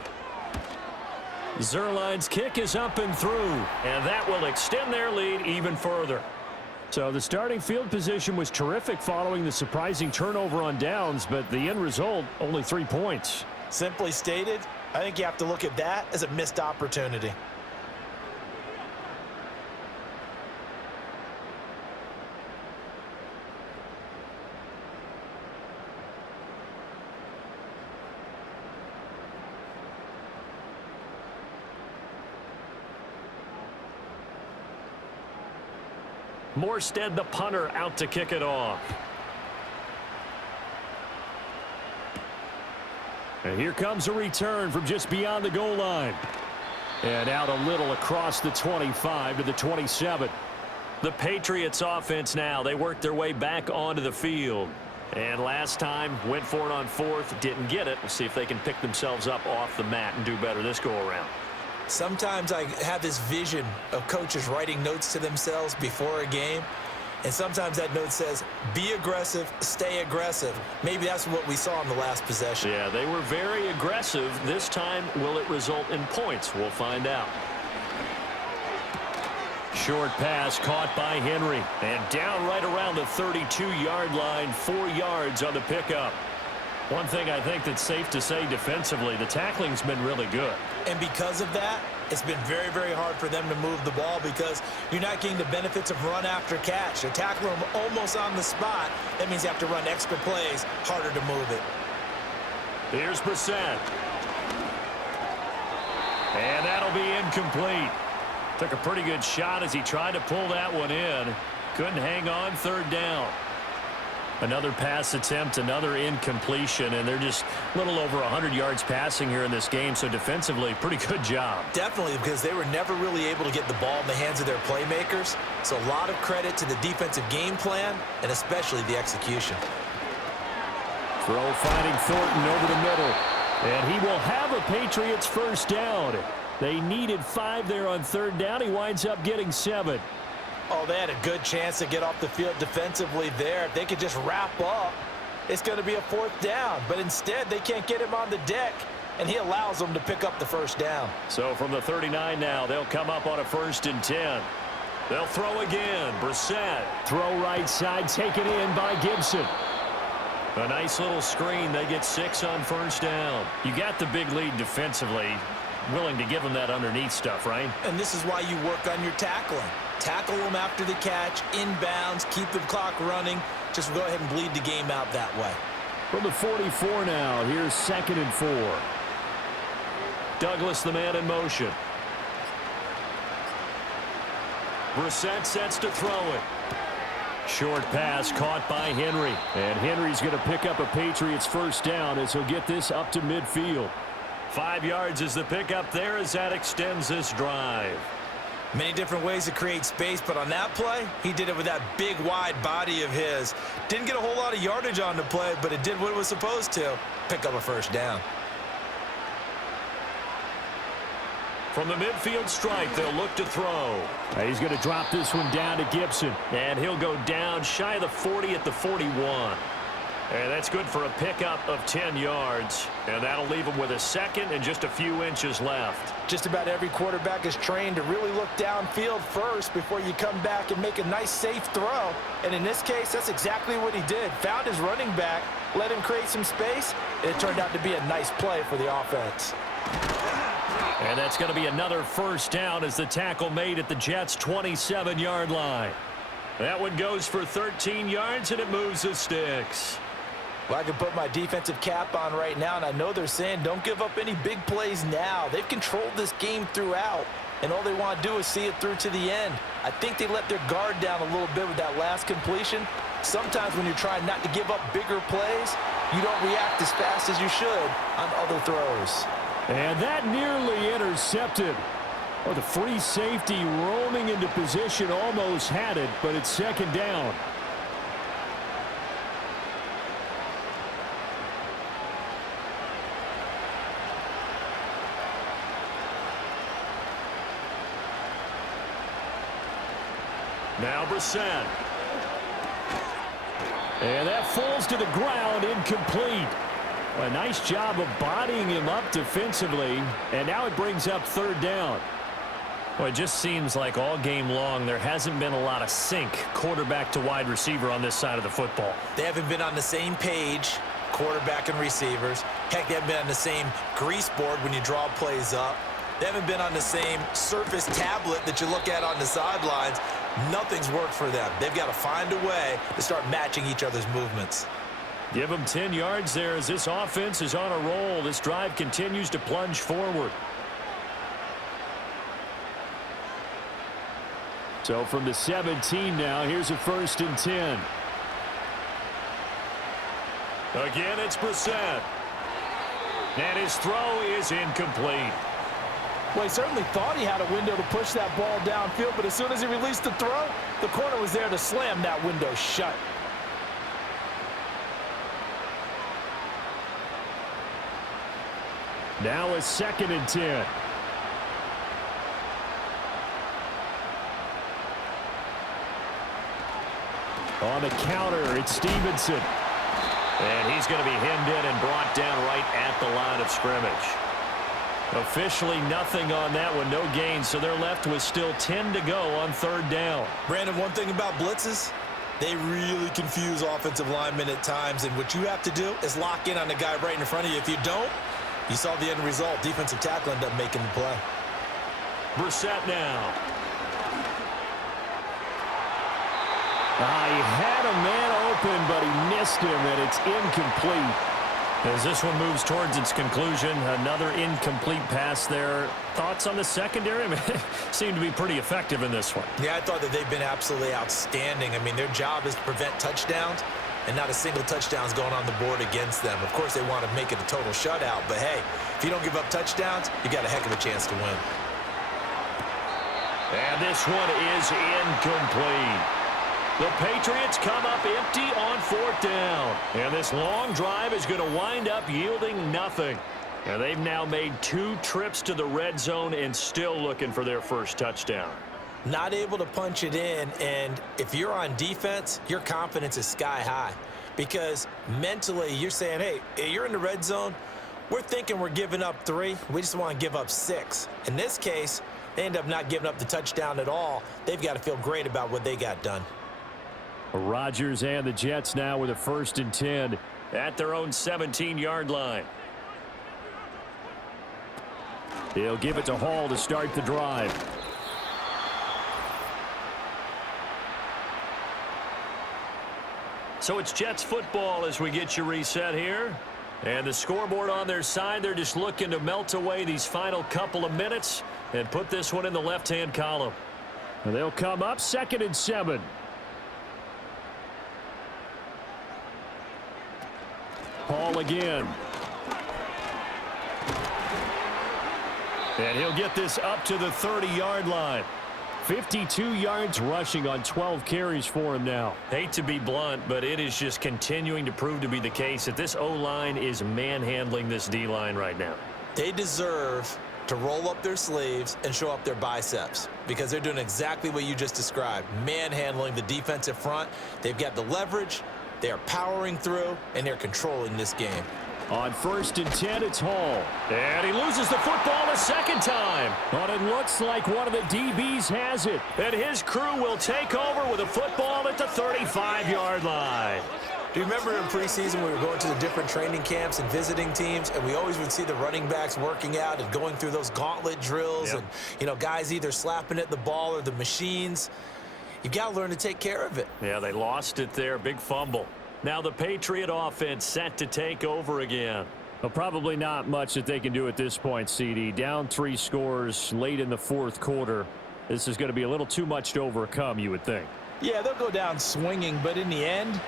Zuerlein's kick is up and through, and that will extend their lead even further. So the starting field position was terrific following the surprising turnover on downs, but the end result, only 3 points. Simply stated, I think you have to look at that as a missed opportunity. Morstead, the punter, out to kick it off. And here comes a return from just beyond the goal line. And out a little across the 25 to the 27. The Patriots offense now, they worked their way back onto the field. And last time, went for it on fourth, didn't get it. We'll see if they can pick themselves up off the mat and do better this go-around. Sometimes I have this vision of coaches writing notes to themselves before a game. And sometimes that note says, be aggressive, stay aggressive. Maybe that's what we saw in the last possession. Yeah, they were very aggressive. This time, will it result in points? We'll find out. Short pass caught by Henry. And down right around the 32-yard line, 4 yards on the pickup. One thing I think that's safe to say defensively, the tackling's been really good. And because of that, it's been very, very hard for them to move the ball because you're not getting the benefits of run after catch. They're tackling them almost on the spot. That means you have to run extra plays, harder to move it. Here's Brissett. And that'll be incomplete. Took a pretty good shot as he tried to pull that one in. Couldn't hang on, third down. Another pass attempt, another incompletion, and they're just a little over 100 yards passing here in this game, so defensively, pretty good job. Definitely, because they were never really able to get the ball in the hands of their playmakers, so a lot of credit to the defensive game plan, and especially the execution. Throw finding Thornton over the middle, and he will have a Patriots first down. They needed 5 there on third down. He winds up getting 7. Oh, they had a good chance to get off the field defensively there. If they could just wrap up, it's going to be a fourth down. But instead, they can't get him on the deck, and he allows them to pick up the first down. So from the 39 now, they'll come up on a 1st and 10. They'll throw again. Brissett. Throw right side, taken in by Gibson. A nice little screen. They get 6 on first down. You got the big lead defensively. Willing to give them that underneath stuff, right? And this is why you work on your tackling. Tackle them after the catch, inbounds, keep the clock running. Just go ahead and bleed the game out that way. From the 44 now, here's 2nd and 4. Douglas, the man in motion. Brissett sets to throw it. Short pass caught by Henry. And Henry's going to pick up a Patriots first down as he'll get this up to midfield. 5 yards is the pickup there as that extends this drive. Many different ways to create space, but on that play, he did it with that big, wide body of his. Didn't get a whole lot of yardage on the play, but it did what it was supposed to. Pick up a first down. From the midfield stripe, they'll look to throw. He's going to drop this one down to Gibson. And he'll go down shy of the 40 at the 41. And that's good for a pickup of 10 yards. And that'll leave him with a 2nd and just a few inches left. Just about every quarterback is trained to really look downfield first before you come back and make a nice, safe throw. And in this case, that's exactly what he did. Found his running back, let him create some space, and it turned out to be a nice play for the offense. And that's going to be another first down as the tackle made at the Jets' 27-yard line. That one goes for 13 yards, and it moves the sticks. Well, I can put my defensive cap on right now, and I know they're saying don't give up any big plays now. They've controlled this game throughout, and all they want to do is see it through to the end. I think they let their guard down a little bit with that last completion. Sometimes when you're trying not to give up bigger plays, you don't react as fast as you should on other throws. And that nearly intercepted. Oh, the free safety roaming into position almost had it, but it's 2nd down. Now Brissett. And that falls to the ground, incomplete. A nice job of bodying him up defensively, and now it brings up 3rd down. Well, it just seems like all game long there hasn't been a lot of sync quarterback to wide receiver on this side of the football. They haven't been on the same page, quarterback and receivers. Heck, they haven't been on the same grease board when you draw plays up. They haven't been on the same surface tablet that you look at on the sidelines. Nothing's worked for them. They've got to find a way to start matching each other's movements. Give them 10 yards there as this offense is on a roll. This drive continues to plunge forward. So from the 17 now, here's a 1st and 10. Again, it's Brissett. And his throw is incomplete. Well, he certainly thought he had a window to push that ball downfield, but as soon as he released the throw, the corner was there to slam that window shut. Now a 2nd and 10. On the counter, it's Stevenson. And he's going to be hemmed in and brought down right at the line of scrimmage. Officially nothing on that one, no gain, so they're left with still 10 to go on 3rd down. Brandon, one thing about blitzes, they really confuse offensive linemen at times, and what you have to do is lock in on the guy right in front of you. If you don't, you saw the end result. Defensive tackle ended up making the play. Brissett now. He had a man open, but he missed him, and it's incomplete. As this one moves towards its conclusion, another incomplete pass there. Thoughts on the secondary? I mean, seem to be pretty effective in this one. Yeah, I thought that they've been absolutely outstanding. I mean, their job is to prevent touchdowns, and not a single touchdown's going on the board against them. Of course, they want to make it a total shutout, but hey, if you don't give up touchdowns, you got a heck of a chance to win. And this one is incomplete. The Patriots come up empty on 4th down. And this long drive is going to wind up yielding nothing. And they've now made 2 trips to the red zone and still looking for their first touchdown. Not able to punch it in, and if you're on defense, your confidence is sky high. Because mentally, you're saying, hey, you're in the red zone. We're thinking we're giving up 3. We just want to give up 6. In this case, they end up not giving up the touchdown at all. They've got to feel great about what they got done. Rodgers and the Jets now with a 1st and 10. At their own 17-yard line. He'll give it to Hall to start the drive. So it's Jets football as we get you reset here. And the scoreboard on their side, they're just looking to melt away these final couple of minutes and put this one in the left-hand column. And they'll come up 2nd and 7. Hall again. And he'll get this up to the 30-yard line. 52 yards rushing on 12 carries for him now. Hate to be blunt, but it is just continuing to prove to be the case that this O-line is manhandling this D-line right now. They deserve to roll up their sleeves and show up their biceps because they're doing exactly what you just described, manhandling the defensive front. They've got the leverage. They are powering through, and they're controlling this game. On 1st and 10, it's Hall. And he loses the football a second time. But it looks like one of the DBs has it. And his crew will take over with a football at the 35-yard line. Do you remember in preseason we were going to the different training camps and visiting teams, and we always would see the running backs working out and going through those gauntlet drills, and, you know, guys either slapping at the ball or the machines. You got to learn to take care of it. Yeah, they lost it there. Big fumble. Now the Patriot offense set to take over again. Well, probably not much that they can do at this point, CD. Down 3 scores late in the 4th quarter. This is going to be a little too much to overcome, you would think. Yeah, they'll go down swinging, but in the end,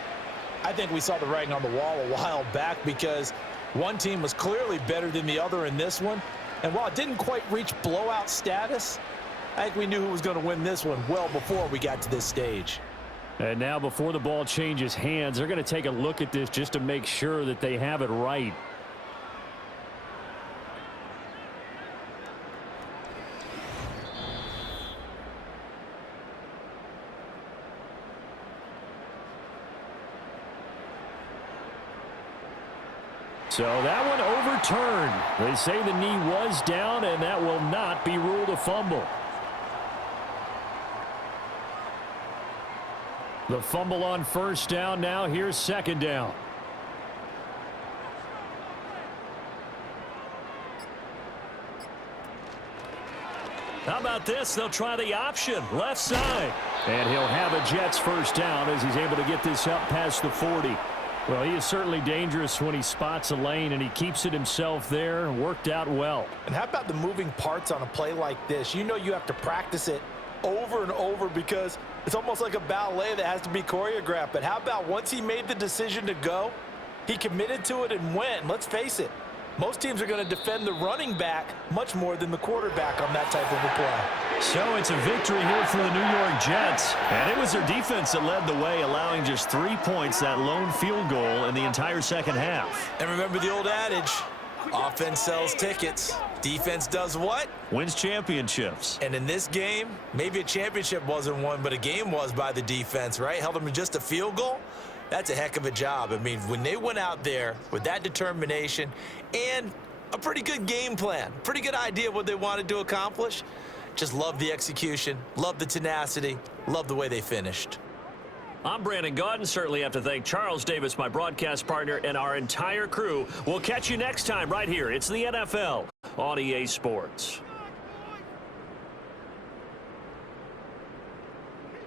I think we saw the writing on the wall a while back because one team was clearly better than the other in this one. And while it didn't quite reach blowout status, I think we knew who was going to win this one well before we got to this stage. And now before the ball changes hands, they're going to take a look at this just to make sure that they have it right. So that one overturned. They say the knee was down, and that will not be ruled a fumble. The fumble on 1st down. Now here's 2nd down. How about this? They'll try the option. Left side. And he'll have a Jets 1st down as he's able to get this up past the 40. Well, he is certainly dangerous when he spots a lane, and he keeps it himself there. Worked out well. And how about the moving parts on a play like this? You know you have to practice it over and over because it's almost like a ballet that has to be choreographed. But how about once he made the decision to go, he committed to it and went. And let's face it, most teams are going to defend the running back much more than the quarterback on that type of a play. So it's a victory here for the New York Jets. And it was their defense that led the way, allowing just 3 points, that lone field goal in the entire second half. And remember the old adage, offense sells tickets. Defense does what? Wins championships. And in this game, maybe a championship wasn't won, but a game was by the defense, right? Held them to just a field goal. That's a heck of a job. I mean, when they went out there with that determination and a pretty good game plan, pretty good idea of what they wanted to accomplish, just love the execution, love the tenacity, love the way they finished. I'm Brandon Gaudin. Certainly have to thank Charles Davis, my broadcast partner, and our entire crew. We'll catch you next time right here. It's the NFL on EA Sports.